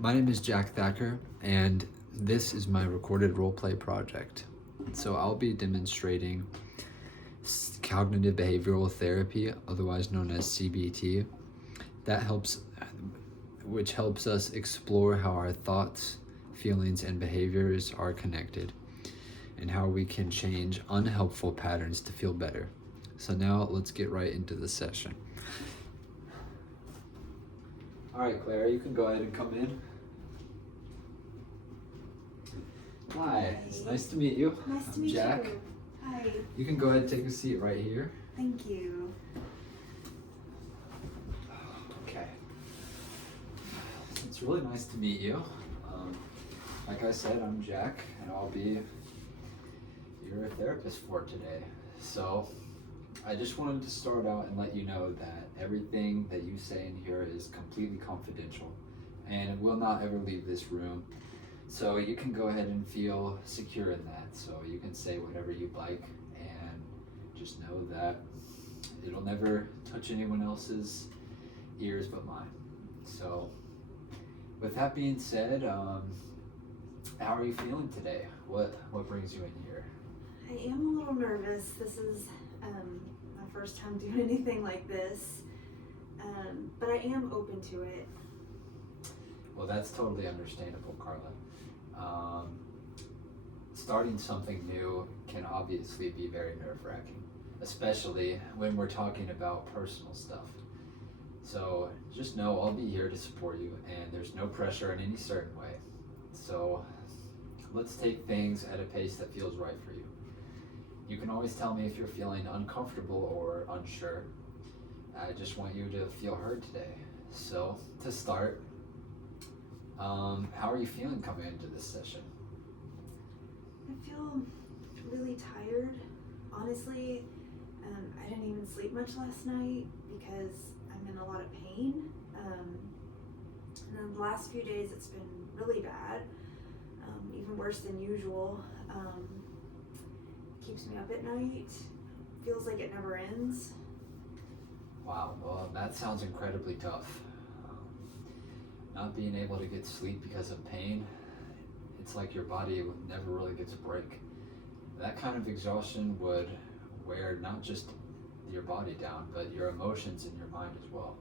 My name is Jack Thacker, and this is my recorded roleplay project. So I'll be demonstrating cognitive behavioral therapy, otherwise known as CBT, that helps, which helps us explore how our thoughts, feelings, and behaviors are connected, and how we can change unhelpful patterns to feel better. So now let's get right into the session. All right, Clara, you can go ahead and come in. Hi, it's nice to meet you. Nice to I'm meet Jack. you. Hi. You can go ahead and take a seat right here. Thank you. Okay. It's really nice to meet you. Like I said, I'm Jack, and I'll be your therapist for today. So I just wanted to start out and let you know that everything that you say in here is completely confidential, and it will not ever leave this room. So you can go ahead and feel secure in that. So you can say whatever you'd like, and just know that it'll never touch anyone else's ears but mine. So with that being said, how are you feeling today? What brings you in here? I am a little nervous. This is my first time doing anything like this, but I am open to it. Well, that's totally understandable, Carla. Starting something new can obviously be very nerve-wracking, especially when we're talking about personal stuff. So just know I'll be here to support you, and there's no pressure in any certain way. So let's take things at a pace that feels right for you. You can always tell me if you're feeling uncomfortable or unsure. I just want you to feel heard today. So to start, how are you feeling coming into this session? I feel really tired. Honestly, I didn't even sleep much last night because I'm in a lot of pain. And then the last few days it's been really bad, even worse than usual. Keeps me up at night. Feels like it never ends. Wow, well, that sounds incredibly tough. Not being able to get sleep because of pain, it's like your body never really gets a break. That kind of exhaustion would wear not just your body down, but your emotions and your mind as well.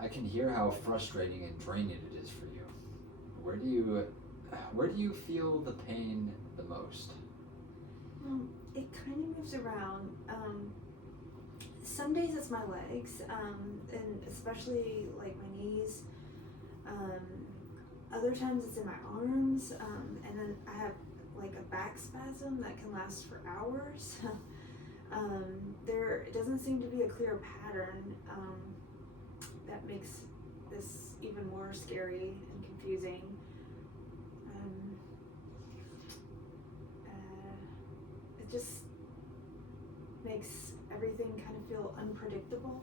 I can hear how frustrating and draining it is for you. Where do you feel the pain the most? It kind of moves around. Some days it's my legs, and especially like my knees. Other times it's in my arms, and then I have like a back spasm that can last for hours. There doesn't seem to be a clear pattern that makes this even more scary and confusing. It just makes everything kind of feel unpredictable.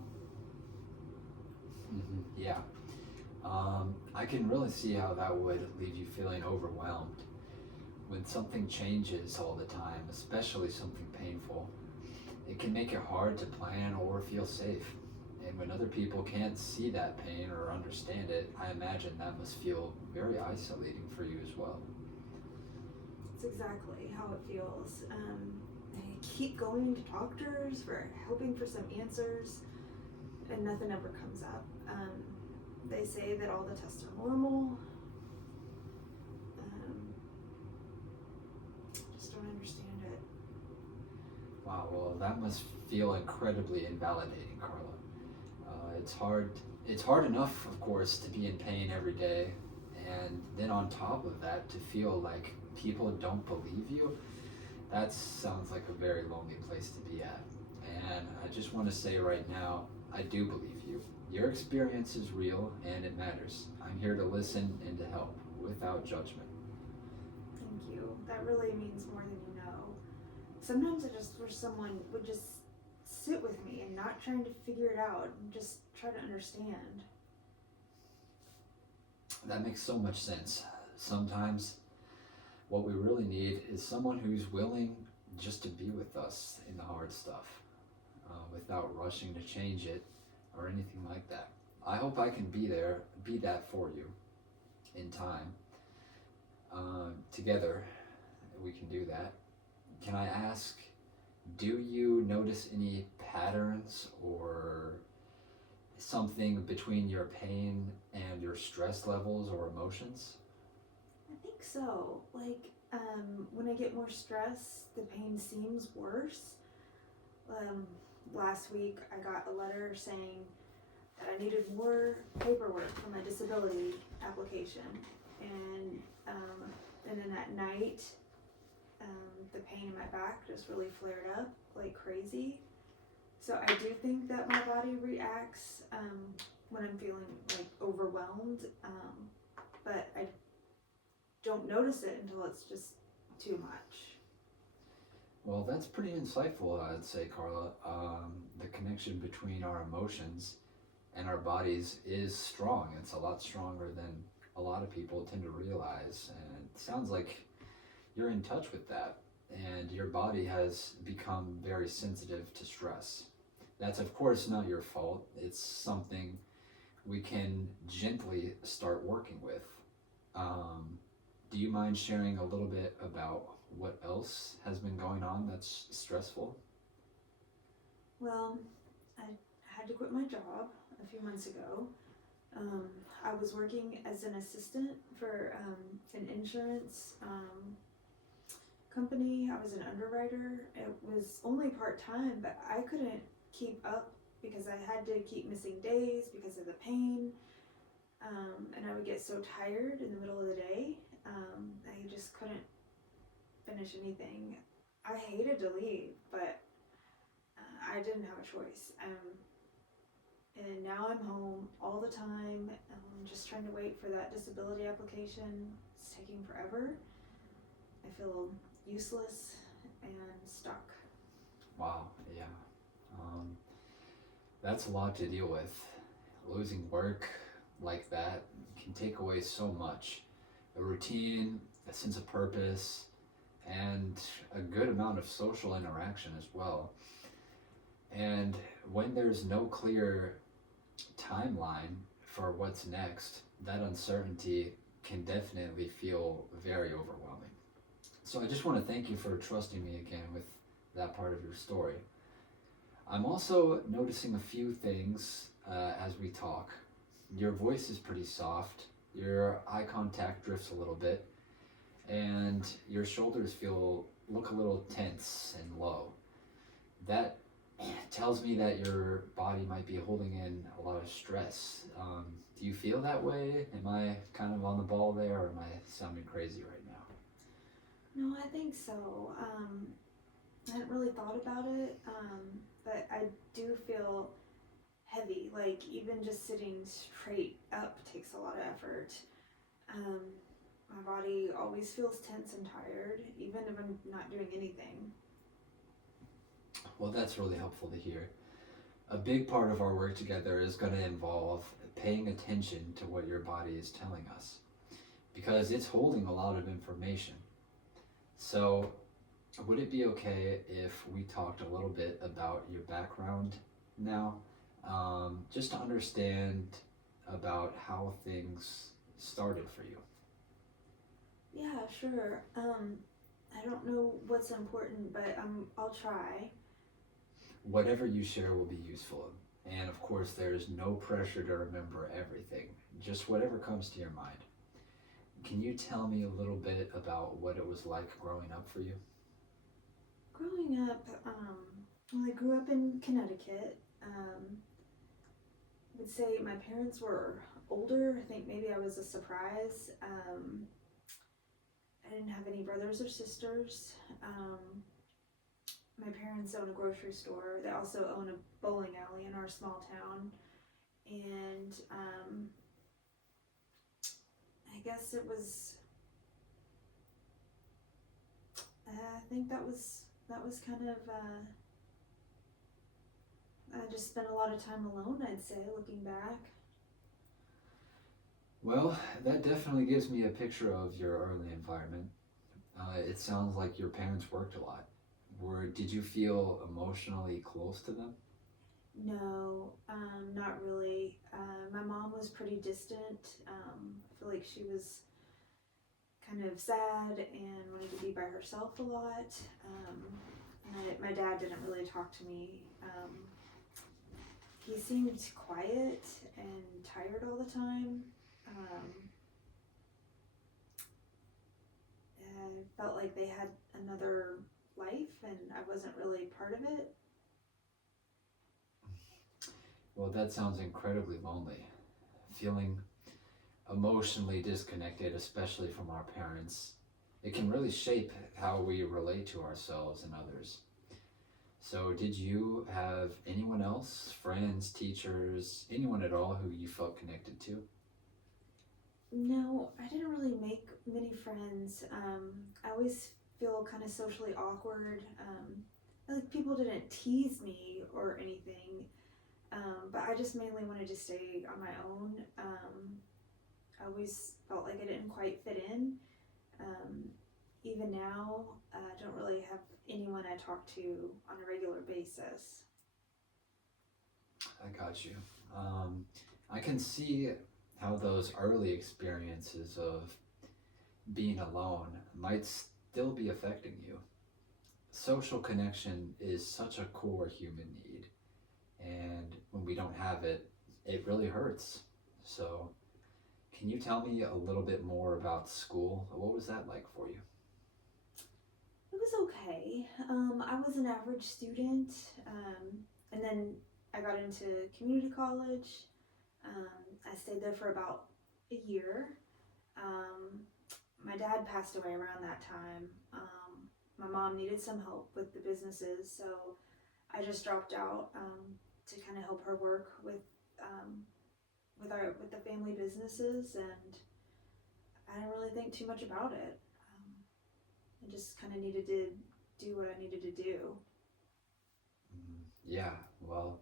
Yeah. I can really see how that would leave you feeling overwhelmed. When something changes all the time, especially something painful, it can make it hard to plan or feel safe. And when other people can't see that pain or understand it, I imagine that must feel very isolating for you as well. That's exactly how it feels. I keep going to doctors hoping for some answers, and nothing ever comes up. They say that all the tests are normal. Just don't understand it. Wow, well, that must feel incredibly invalidating, Carla. It's hard enough, of course, to be in pain every day, and then on top of that, to feel like people don't believe you. That sounds like a very lonely place to be at. And I just want to say right now, I do believe you. Your experience is real and it matters. I'm here to listen and to help without judgment. Thank you. That really means more than you know. Sometimes I just wish someone would just sit with me and not trying to figure it out and just try to understand. That makes so much sense. Sometimes what we really need is someone who's willing just to be with us in the hard stuff, without rushing to change it or anything like that. I hope I can be that for you. in time. Together, we can do that. Can I ask, do you notice any patterns or something between your pain and your stress levels or emotions? I think so. Like, when I get more stress, the pain seems worse. Um, Last week, I got a letter saying that I needed more paperwork for my disability application, and then at night, the pain in my back just really flared up like crazy. So I do think that my body reacts when I'm feeling like overwhelmed, but I don't notice it until it's just too much. Well, that's pretty insightful, I'd say, Carla. The connection between our emotions and our bodies is strong. It's a lot stronger than a lot of people tend to realize. And it sounds like you're in touch with that, and your body has become very sensitive to stress. That's, of course, not your fault. It's something we can gently start working with. Um, do you mind sharing a little bit about what else has been going on that's stressful? Well, I had to quit my job a few months ago. Um, I was working as an assistant for an insurance company. I was an underwriter. It was only part time, but I couldn't keep up because I had to keep missing days because of the pain. And I would get so tired in the middle of the day. I just couldn't finish anything. I hated to leave, but I didn't have a choice. And now I'm home all the time. Just trying to wait for that disability application. It's taking forever. I feel useless and stuck. Wow, yeah. Um, that's a lot to deal with. Losing work like that can take away so much. A routine, a sense of purpose, and a good amount of social interaction as well. And when there's no clear timeline for what's next, that uncertainty can definitely feel very overwhelming. So I just want to thank you for trusting me again with that part of your story. I'm also noticing a few things as we talk. Your voice is pretty soft, your eye contact drifts a little bit, and your shoulders look a little tense and low. That tells me that your body might be holding in a lot of stress. Do you feel that way? Am I kind of on the ball there, or am I sounding crazy right now? No, I think so. I hadn't really thought about it, but I do feel heavy. Like, even just sitting straight up takes a lot of effort. Um, my body always feels tense and tired, even if I'm not doing anything. Well, that's really helpful to hear. A big part of our work together is going to involve paying attention to what your body is telling us because it's holding a lot of information. So, would it be okay if we talked a little bit about your background now? Just to understand about how things started for you. Yeah, sure. I don't know what's important, but I'll try. Whatever you share will be useful. And of course, there's no pressure to remember everything, just whatever comes to your mind. Can you tell me a little bit about what it was like growing up for you? Growing up, well, I grew up in Connecticut. I would say my parents were older. I think maybe I was a surprise. I didn't have any brothers or sisters. My parents own a grocery store. They also own a bowling alley in our small town. And I guess it was, I think that was kind of, I just spent a lot of time alone, I'd say, looking back. Well, that definitely gives me a picture of your early environment. It sounds like your parents worked a lot. Did you feel emotionally close to them? No, not really. My mom was pretty distant. I feel like she was kind of sad and wanted to be by herself a lot. My dad didn't really talk to me. He seemed quiet and tired all the time. I felt like they had another life and I wasn't really part of it. Well, that sounds incredibly lonely. Feeling emotionally disconnected, especially from our parents, it can really shape how we relate to ourselves and others. So, did you have anyone else, friends, teachers, anyone at all who you felt connected to? No, I didn't really make many friends. I always feel kind of socially awkward. Like people didn't tease me or anything, but I just mainly wanted to stay on my own. I always felt like I didn't quite fit in. Um, Even now, I don't really have anyone I talk to on a regular basis. I got you. Um, I can see how those early experiences of being alone might still be affecting you. Social connection is such a core human need, and when we don't have it, it really hurts. So, can you tell me a little bit more about school? What was that like for you? It was okay. I was an average student, and then I got into community college. I stayed there for about a year. Um, my dad passed away around that time. My mom needed some help with the businesses, so I just dropped out to kind of help her work um, with the family businesses, and I didn't really think too much about it. I just kind of needed to do what I needed to do. Yeah, well,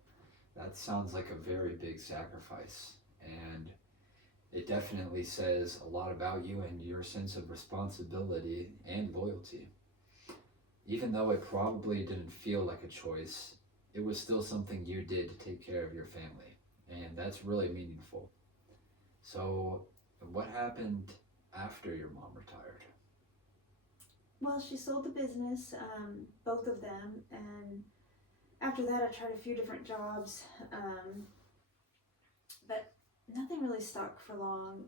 that sounds like a very big sacrifice, and it definitely says a lot about you and your sense of responsibility and loyalty. Even though it probably didn't feel like a choice, it was still something you did to take care of your family, and that's really meaningful. So, what happened after your mom retired? Well, she sold the business, both of them, and after that, I tried a few different jobs, but nothing really stuck for long.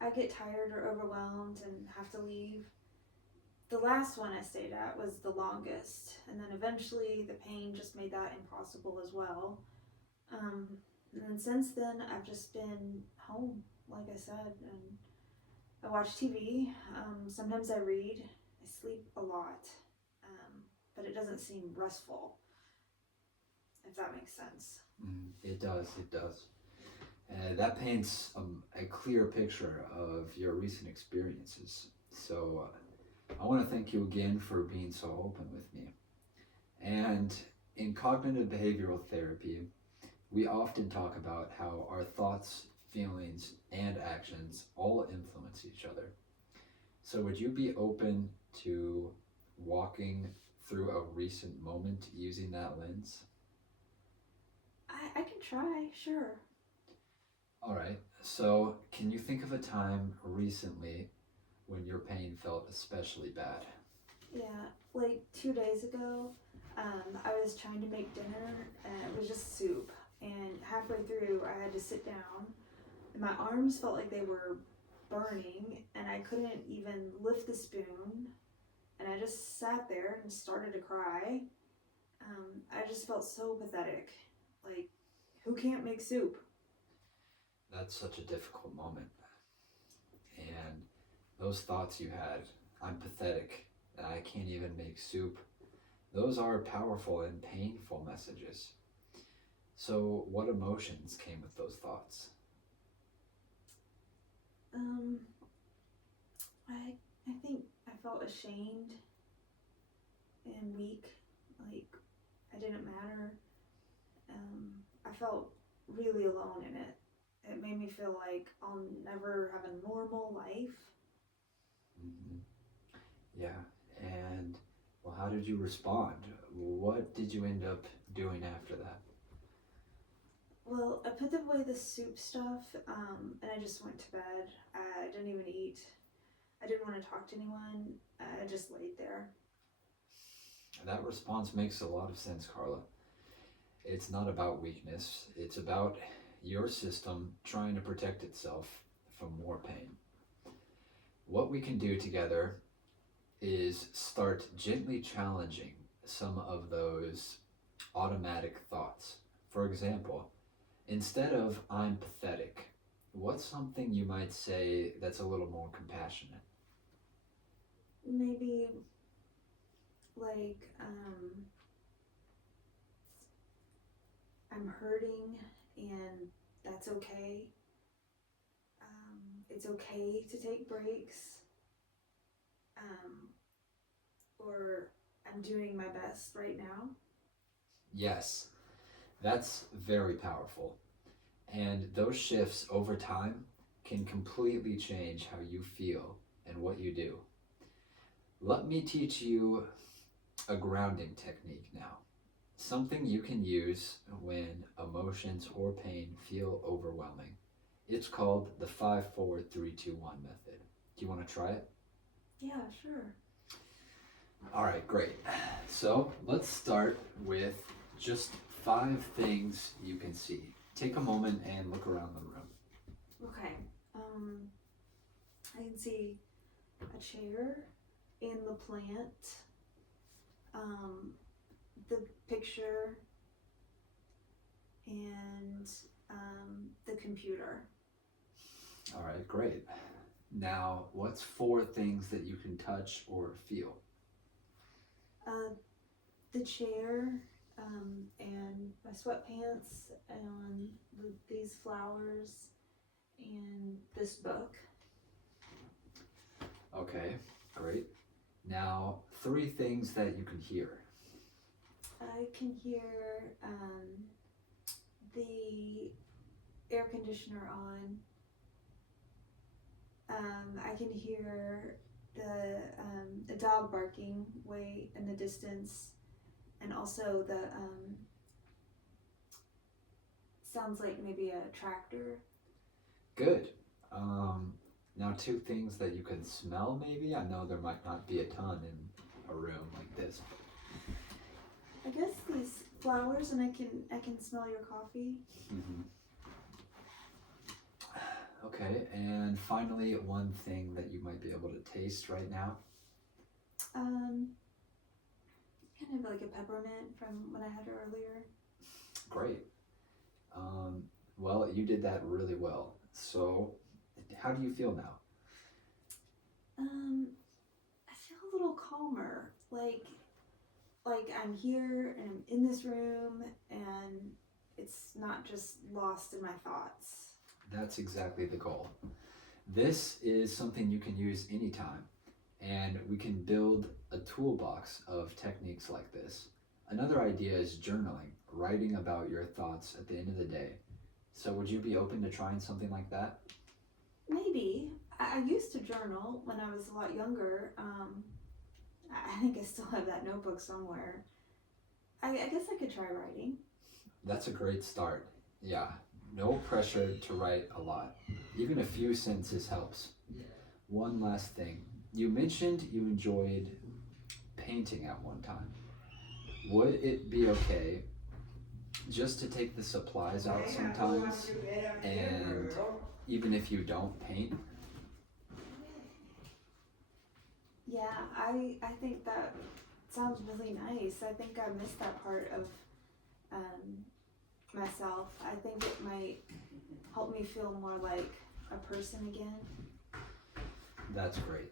I get tired or overwhelmed and have to leave. The last one I stayed at was the longest, and then eventually the pain just made that impossible as well. Um, and then since then, I've just been home, like I said, and I watch TV. Sometimes I read. I sleep a lot, but it doesn't seem restful, if that makes sense. It does, it does. That paints a clear picture of your recent experiences. So, I want to thank you again for being so open with me. And in cognitive behavioral therapy, we often talk about how our thoughts, feelings, and actions all influence each other. So, would you be open to walking through a recent moment using that lens? I can try, sure. All right. So, can you think of a time recently when your pain felt especially bad? Yeah, like 2 days ago, I was trying to make dinner and it was just soup. And halfway through, I had to sit down and my arms felt like they were burning and I couldn't even lift the spoon. And I just sat there and started to cry. I just felt so pathetic. Like, who can't make soup? That's such a difficult moment. And those thoughts you had, I'm pathetic, I can't even make soup, those are powerful and painful messages. So, what emotions came with those thoughts? Um, I think I felt ashamed and weak. Like, I didn't matter. I felt really alone in it. It made me feel like I'll never have a normal life. hmm Yeah, and well, how did you respond? What did you end up doing after that? Well, I put away the soup stuff, and I just went to bed. I didn't even eat. I didn't want to talk to anyone. I just laid there. That response makes a lot of sense, Carla. It's not about weakness, it's about your system trying to protect itself from more pain. What we can do together is start gently challenging some of those automatic thoughts. For example, instead of "I'm pathetic," what's something you might say that's a little more compassionate? Maybe like I'm hurting and that's okay. It's okay to take breaks. Or I'm doing my best right now. Yes, that's very powerful. And those shifts over time can completely change how you feel and what you do. Let me teach you a grounding technique now. Something you can use when emotions or pain feel overwhelming. It's called the 5-4-3-2-1 method. Do you want to try it? Yeah, sure. All right, great. So let's start with just 5 things you can see. Take a moment and look around the room. Okay. I can see a chair and the plant, the picture, and the computer. All right, great. Now, what's 4 things that you can touch or feel? The chair, and my sweatpants, and these flowers, and this book. Okay, great. Now, 3 things that you can hear. I can hear the air conditioner on. I can hear the dog barking way in the distance, and also the sounds like maybe a tractor. Good. Now 2 things that you can smell maybe. I know there might not be a ton in a room like this. I guess these flowers, and I can smell your coffee. Mm-hmm. Okay, and finally, 1 thing that you might be able to taste right now. Kind of like a peppermint from what I had earlier. Great. Well, you did that really well. So, how do you feel now? I feel a little calmer. Like I'm here and I'm in this room and it's not just lost in my thoughts. That's exactly the goal. This is something you can use anytime, and we can build a toolbox of techniques like this. Another idea is journaling, writing about your thoughts at the end of the day. So, would you be open to trying something like that? Maybe. I used to journal when I was a lot younger. I think I still have that notebook somewhere. I guess I could try writing. That's a great start. Yeah, no pressure to write a lot. Even a few sentences helps. One last thing. You mentioned you enjoyed painting at one time. Would it be okay just to take the supplies out sometimes, and even if you don't paint? Yeah, I think that sounds really nice. I think I missed that part of myself. I think it might help me feel more like a person again. That's great.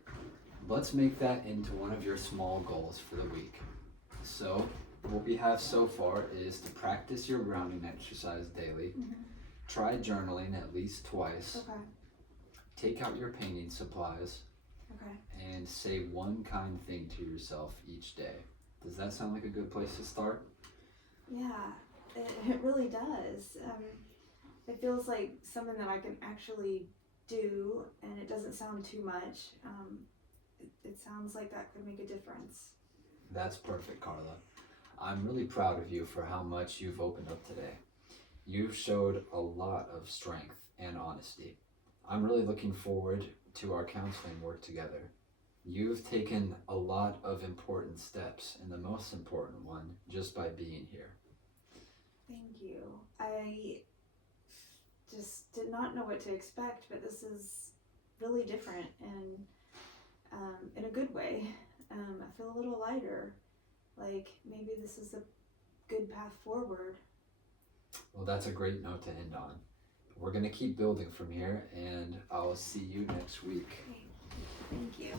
Let's make that into one of your small goals for the week. So, what we have so far is to practice your grounding exercise daily, try journaling at least twice, Okay. take out your painting supplies, Okay. and say 1 kind thing to yourself each day. Does that sound like a good place to start? Yeah, it really does. It feels like something that I can actually do, and it doesn't sound too much. It sounds like that could make a difference. That's perfect, Carla. I'm really proud of you for how much you've opened up today. You've showed a lot of strength and honesty. I'm really looking forward to our counseling work together. You've taken a lot of important steps, and the most important one just by being here. Thank you. I just did not know what to expect, but this is really different and in a good way. I feel a little lighter. Like maybe this is a good path forward. Well, that's a great note to end on. We're going to keep building from here, and I'll see you next week. Great. Thank you.